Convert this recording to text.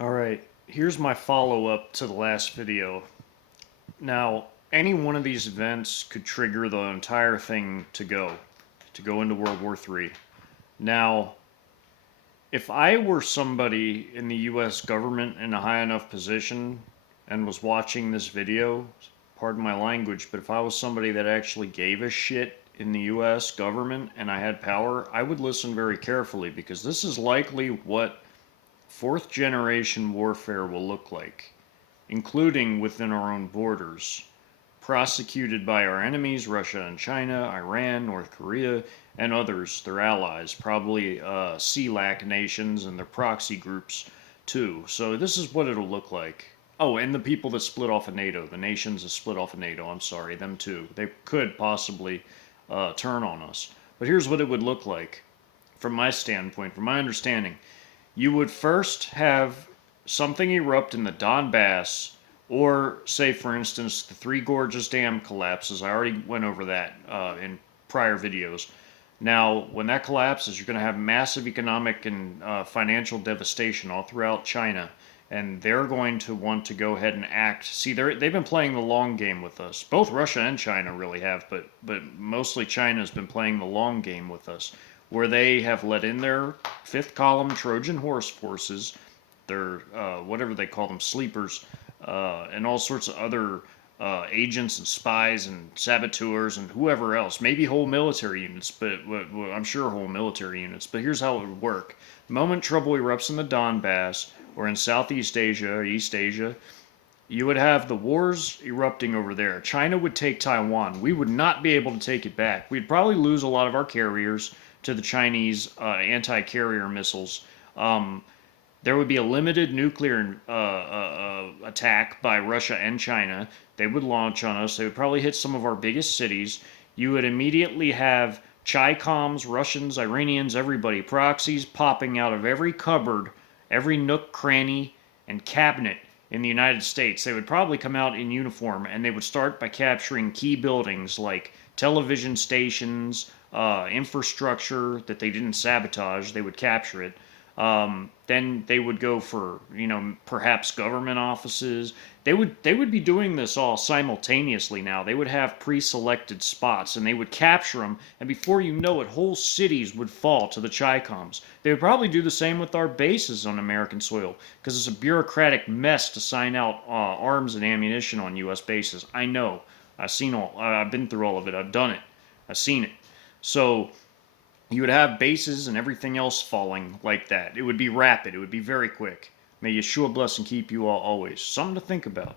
Alright, here's my follow-up to the last video. Now, any one of these events could trigger the entire thing to go into World War III. Now, if I were somebody in the US government in a high enough position and was watching this video, pardon my language, but if I was somebody that actually gave a shit in the US government and I had power, I would listen very carefully because this is likely what fourth generation warfare will look like, including within our own borders, prosecuted by our enemies, Russia and China, Iran, North Korea, and others, their allies, probably CLAC nations and their proxy groups too. So this is what it'll look like. Oh, and the people that split off of NATO, the nations that split off of NATO, I'm sorry, them too. They could possibly turn on us. But here's what it would look like from my standpoint, from my understanding. You would first have something erupt in the Donbass, or say, for instance, the Three Gorges Dam collapses. I already went over that in prior videos. Now, when that collapses, you're going to have massive economic and financial devastation all throughout China, and they're going to want to go ahead and act. See, they've been playing the long game with us. Both Russia and China really have, but mostly China's been playing the long game with us, where they have let in their fifth column Trojan horse forces, their whatever they call them, sleepers, and all sorts of other agents and spies and saboteurs and whoever else, maybe whole military units, but well, I'm sure whole military units. But here's how it would work: the moment trouble erupts in the Donbass or in Southeast Asia or East Asia, you would have the wars erupting over there. China would take Taiwan. We would not be able to take it back. We'd probably lose a lot of our carriers to the Chinese anti-carrier missiles. There would be a limited nuclear attack by Russia and China. They would launch on us. They would probably hit some of our biggest cities. You would immediately have chicoms, Russians, Iranians, everybody, proxies popping out of every cupboard, every nook, cranny, and cabinet in the United States. They would probably come out in uniform, and they would start by capturing key buildings like television stations, infrastructure that they didn't sabotage. They would capture it. Then they would go for, perhaps government offices. They would be doing this all simultaneously now. They would have pre-selected spots, and they would capture them, and before you know it, whole cities would fall to the chicoms. They would probably do the same with our bases on American soil, because it's a bureaucratic mess to sign out arms and ammunition on U.S. bases. I know. I've been through all of it. I've done it. I've seen it. So you would have bases and everything else falling like that. It would be rapid. It would be very quick. May Yeshua bless and keep you all always. Something to think about.